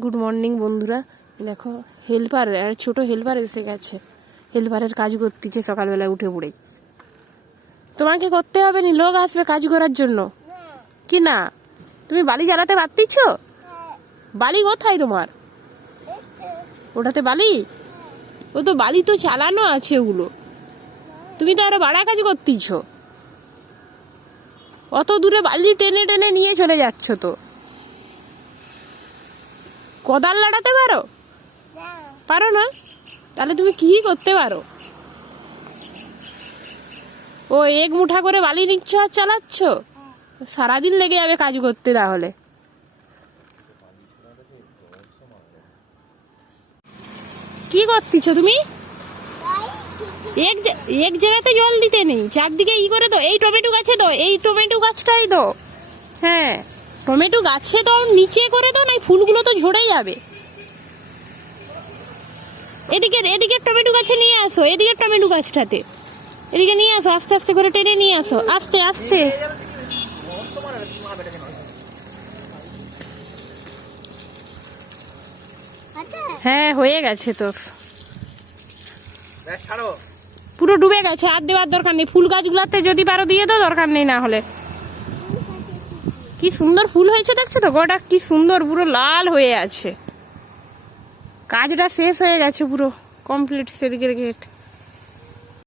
Good morning বন্ধুরা, দেখো helper আর ছোট হেল্পার এসে গেছে। হেল্পারের কাজ করতেছে সকালবেলা উঠে পড়ে। তোমাকে করতে হবে না, লোক আসবে কাজ করার জন্য। কি না, তুমি বালি জ্বালাতে পারতিছ? বালি কোথায় তোমার? ওটাতে বালি? ও তো বালি তো চালানো আছে ওগুলো। তুমি তো আরো বাড়া কাজ করতেছ। অত দূরে বালি টেনে টেনে নিয়ে চলে যাচ্ছ তো। কোদাল লাড়াতে পারো? পারো না? তাহলে তুমি কি করতে পারো? ও এক মুঠা করে বালি নিচ্ছ আর চালাচ্ছ? সারাদিন লেগে যাবে কাজ করতে। তাহলে কি করতেছ তুমি? এক জায়গাতে জল দিতে নেই, চারদিকে ই করে দাও। এই টমেটো গাছে দাও, এই টমেটো গাছটাই দাও। হ্যাঁ, টমেটো গাছে দাও, নিচে করে দাও, না ফুলগুলো তো ঝরে যাবে। এদিকে এদিকে টমেটো গাছে নিয়ে আসো, এদিকে টমেটো গাছটাতে এদিকে নিয়ে আসো, আস্তে আস্তে করে টেনে নিয়ে আসো, আস্তে আস্তে। হ্যাঁ, হয়ে গেছে তো, পুরো ডুবে গেছে। আর দেওয়ার দরকার নেই। ফুল গাছগুলাতে যদি পারো দিয়ে দাও, দরকার নেই না হলে। কি সুন্দর ফুল হয়েছে দেখছো তো, গোটা কি সুন্দর পুরো লাল হয়ে আছে। কাজটা শেষ হয়ে গেছে, পুরো কমপ্লিট। সেদিকের গেট